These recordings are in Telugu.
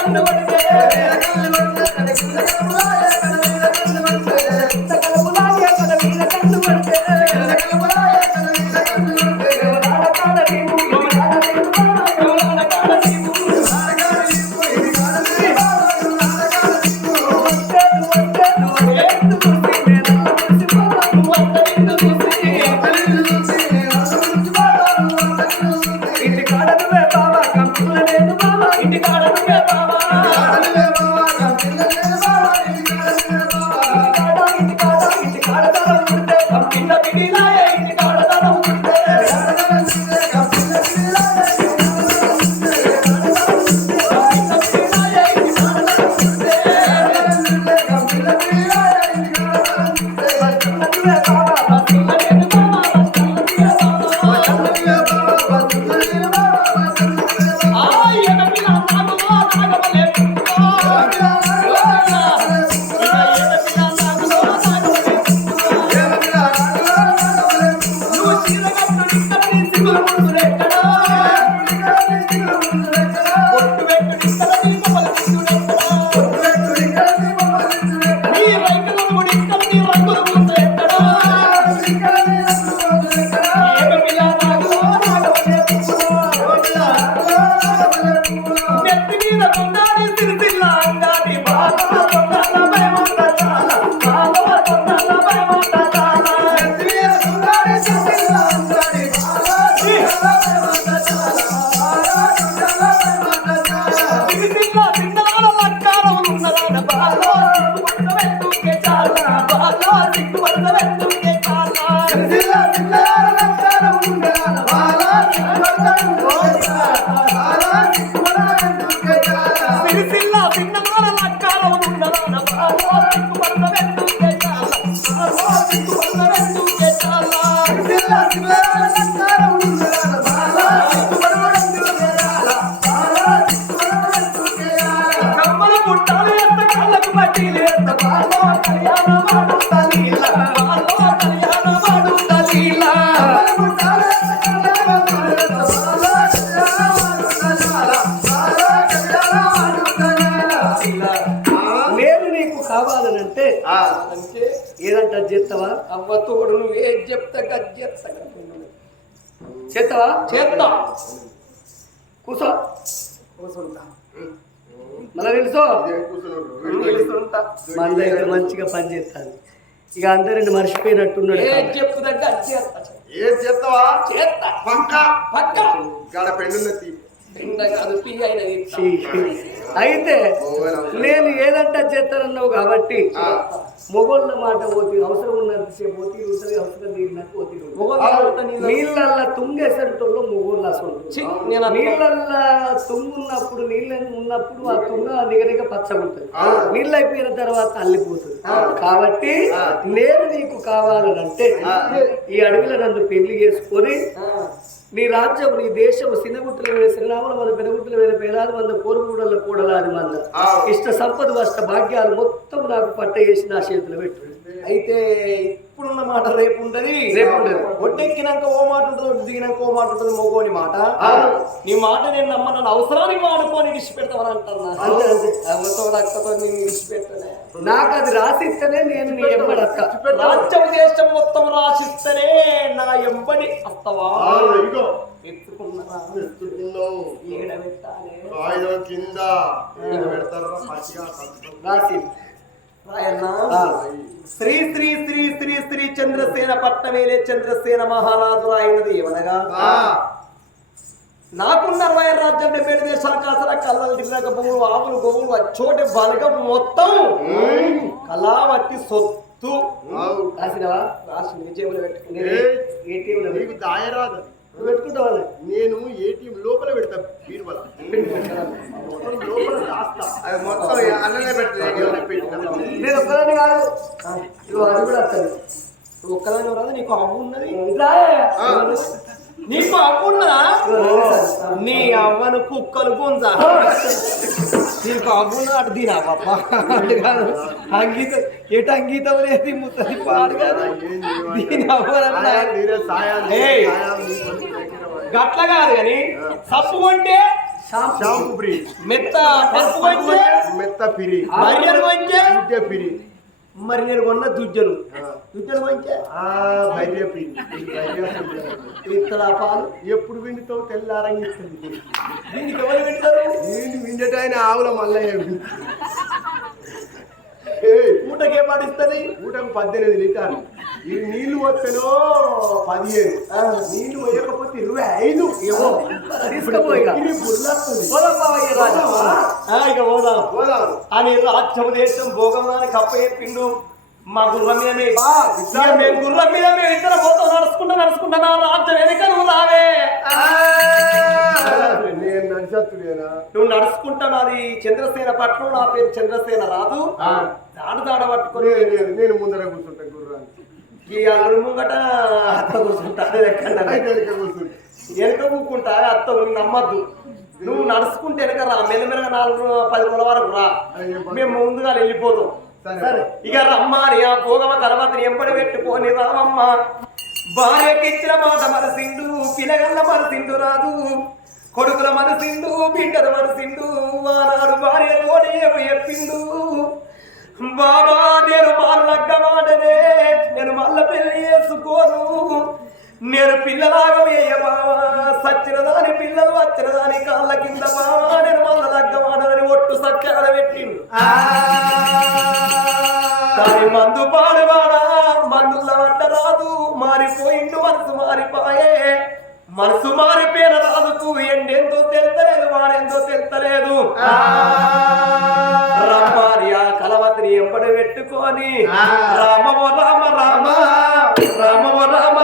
I'm the one who's there. బాలో సిగ్గుపడత కావాలనంటే ఏదంటే చేస్తావా? అవ్వ తోడు నువ్వేం చెప్తా గది చెప్తా చేస్తావా? చేద్దాం కూసో. కూసుంటా. మళ్ళీ తెలుసో మన దగ్గర మంచిగా పని చేస్తాను ఇక అందరిని మర్చిపోయినట్టున్నాడు ఏం కాబట్టి. చెప్తా గది చేస్తా. ఏం చేస్తావా? చేస్తా. పక్క? పక్క. గాడ పెండున్నది ఇంత కాదు పీ అయిన ఛీ. అయితే నేను ఏదంటే చేస్తానన్నావు కాబట్టి. మొగోళ్ళ మాట పోతే అవసరం ఉన్నంతసేపు పోతే ఉంటుంది అవసరం తీరినాక పోతే నీళ్ళల్లో తుంగేసేటోళ్ళు మొగోళ్ళు అసలు నీళ్ళల్లో తుంగున్నప్పుడు నీళ్ళ ఉన్నప్పుడు ఆ తుంగ నిగనిగ పచ్చగా ఉంటుంది ఆ. నీళ్ళు అయిపోయిన తర్వాత అల్లిపోతుంది. కాబట్టి. నేను నీకు కావాలనంటే. ఈ అడవిలో నన్ను పెళ్ళి చేసుకొని నీ రాజ్యం నీ దేశం సినగుట్టుల వేల శ్రీరాముల మంద పెనగుట్టుల వేల పేరాది మంద కోరుకూడల కూడలాది మంద ఆ. ఇష్ట సంపద వష్ట భాగ్యాలు మొత్తం నాకు పట్ట వేసి నా చేతులు పెట్టు అయితే ఇప్పుడున్న మాట రేపు ఉంటది రేపు ఉంటది. ఒడ్డెక్కినాక ఓ మాట ఉంటుంది ఒడ్డు దిగినాక ఓ మాట ఉంటుంది మోగోని మాట. నీ మాట నేను నమ్మను అవసరానికి వాడుకొని విడిచిపెడతామని అంతే. అమ్మతో అక్కతో నేను విడిచిపెట్టలే నాకు అది రాసిస్తేనే నేను నీ ఎంబడత్త రాజ్యం దేశం మొత్తం రాసిస్తేనే నా ఎంబడి కింద. సంతకం. రాసి. శ్రీ శ్రీ శ్రీ శ్రీ శ్రీ చంద్రసేన పట్టమేలే చంద్రసేన మహారాజు రాయినది. ఏమనగా? ఆ, నాకున్న అరవై రాజ్యం డెబ్బై ఏడు దేశాల కాసర కళ్ళలు దిగ్గ భూములు ఆవులు గోవులు అచ్చోటి బలగం మొత్తం కళావతి సొత్తు. రాసినవా రాసి నిజేబులు పెట్టుకుని నీకు దాయరాదు పెట్టుకుంటావా నేను ఏటీఎం లోపల పెడతా బీరువాల. మొత్తం లోపల రాస్తా. అది మొత్తం అన్ననే పెట్టలేదు నేను ఒక్కదాన్ని కాదు. అది కూడా వస్తుంది. నువ్వు ఒక్కదాని రాదు నీకు అవ్వు ఉన్నది. నీకు అవ్వున్నదా. నీ అవ్వను కుక్కలు గుంజా. నీకు అవ్వున్న అటు దీనా పాప అంగీతం ఎటు అంగీతం లేదు ముత్తది పాడు కాదు. దీని అవ్వనన్నా. గట్ల కాదు కానీ సప్పు కొంటే షాంపూ. ఫ్రీ మెత్త కొంటే మెత్త పిరి. మర్యాద పిరి. మరి నేను కొన్న దుజ్జలు దుజ్జలు పాలు ఎప్పుడు విండుతావు తెల్లారంగిస్తుంది దీనికి ఎవరు పెడతారు? నేను విండటైన ఆవుల మల్లయ్య. పూటకే పాటిస్తుంది? ఊటకు పద్దెనిమిది లీటర్లు. ఈ నీళ్ళు వస్తేనో పదిహేను. నీళ్ళు వేయకపోతే ఇరవై ఐదు. ఏమో. అని రాజ్యం దేశం భోగంలాని కప్ప చెప్పిండు మా గుర్రం మీద మేము గుర్రం మీద మేము ఇద్దరం పోతాం నడుచుకుంటా నడుచుకుంటా నా రాజ్యం వెనుక నువ్వు రావే. నువ్వు నడుచుకుంటా నాది చంద్రసేన పట్నం నా పేరు చంద్రసేన రాదు. దాడ దాడ పట్టుకొని నేను- ముందర కూర్చుంటా గుర్రాన్ని ఈ అల్లుడు ముంగట అత్త కూర్చుంటా వెనక కూకుంటా అత్త నువ్వు నమ్మద్దు. నువ్వు నడుచుకుంటే వెనక రా మెల్లమెల్లగా నాలుగు పది రోజుల వరకు రా. మేము ముందుగా వెళ్ళిపోతాం. ఇక రమ్మని ఆ భోగమ కలవతిని ఎంబడి పెట్టుకొని రామమ్మ భార్యకి ఇచ్చిన మాట మనసిండు పిలగల్ల మనసిండు రాదు కొడుకుల మనసిండు బిడ్డల మనసిండు ఆనాడు భార్య తోడి ఏమో చెప్పిండు బాబా నేను మారలగ్గ మాటనే నేను మళ్ళా పెళ్ళి చేసుకోను. నేను పిల్లలాగా వేయ బావా సచ్చిన దాని పిల్లలు వచ్చిన దాని కాళ్ళ కింద బావా నేను మళ్ళా లగ్గ మాటని ఒట్టు సత్యాల పెట్టిండు. దాని మందు పాడువాడా మందుల వంట రాదు. మారిపోయిండు మనసు మారిపోయే. మనసు మారిపోయిన ఎండెంతో తెలుతలేదు వాడెంతో తెలుతలేదు. రమ్మారి ఆ కలవతిని ఎంబడి పెట్టుకొని రామవో రామ రామ రామవో రామ రామ.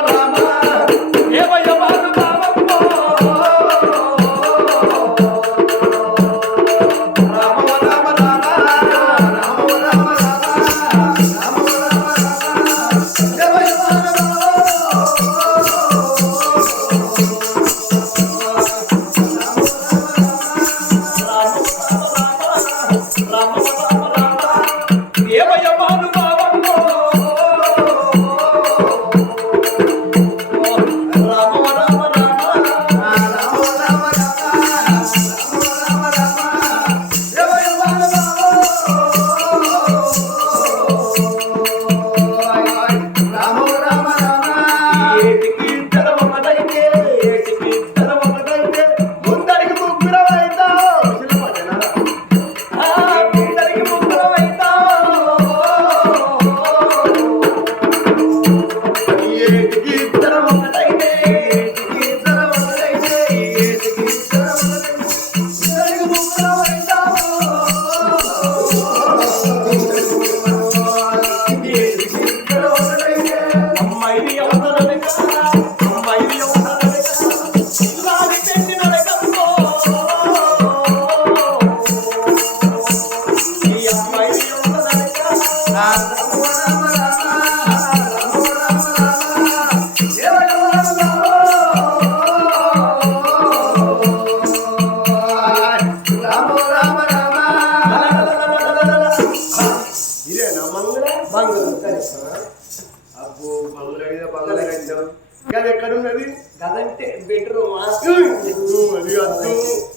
అది ఎక్కడున్నది? గదంటే బెడ్రూమ్ అది అద్దు.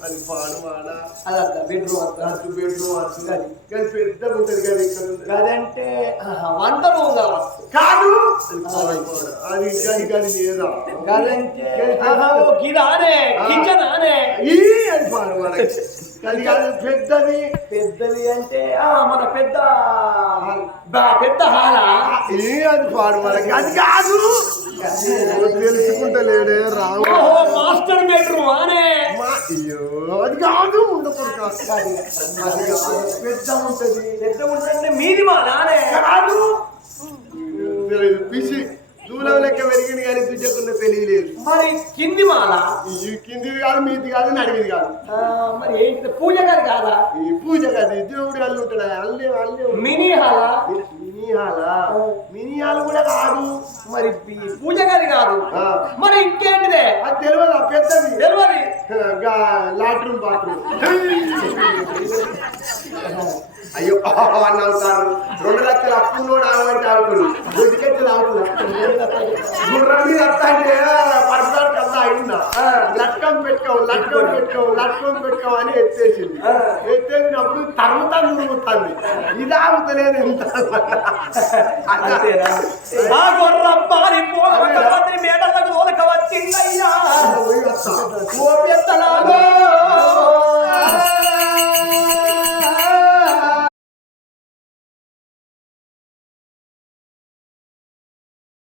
అది పాడు వాడ అది అంత బెడ్రూమ్ అంత రాజు బెడ్రూమ్ వస్తుంది అది కానీ పెద్దగా ఉంటుంది కదా ఇక్కడ ఉంది. అదంటే వంట రూమ్ కావచ్చు. కాదు! అది గది గది లేదా? గిదానే కిచెన్ ఆనే. ఈ అది పాడు వాడ. అది కాదు పెద్దది. పెద్దది అంటే ఆ మన పెద్ద బా- పెద్ద హాలా? ఈ అది పాడు వాడ. అది కాదు. తెలుసుకుంటలేడే రావు. మాస్టర్ బెడ్రూమ్ మా అయ్యో అది కాదు ఉండకూడదు. పెద్ద ఉంటది. పెద్ద ఉంటే మీది మా నానే కాదు. కాదు కాదు నడిమిది కాదు. మరి ఏంటి పూజ గారు కాదా? ఈ పూజ ఈ దేవుడు అల్లు ఉంటాడు అల్లే అల్లే మినీ హాలా? మినీ హాలా? మినీ హాల్ కూడా కాదు. మరి పూజ గది కాదు. మరి ఇంకేంటిదే? అది తెలియదు ఆ పెద్దది. తెలియదు లాట్రూమ్ బాత్రూమ్. అయ్యో అన్న అవుతారు. రెండు లక్షల అప్పులు ఆగమంటే ఆగుతాడు దొడ్డికెత్తులు ఆగుతున్నా గుర్రం మీద వస్తా అంటే కదా అయిందా? లట్కం పెట్టుకోవు లట్కం పెట్టుకోవు లట్కం పెట్టుకోవు అని ఎత్తేసింది. ఎత్తేసినప్పుడు తరుగుతా చెప్తాను ఇది ఆగుతలేదు ఎంత మేడలకు తోలక వచ్చిందయ్యా. ఓపెత్తలాగో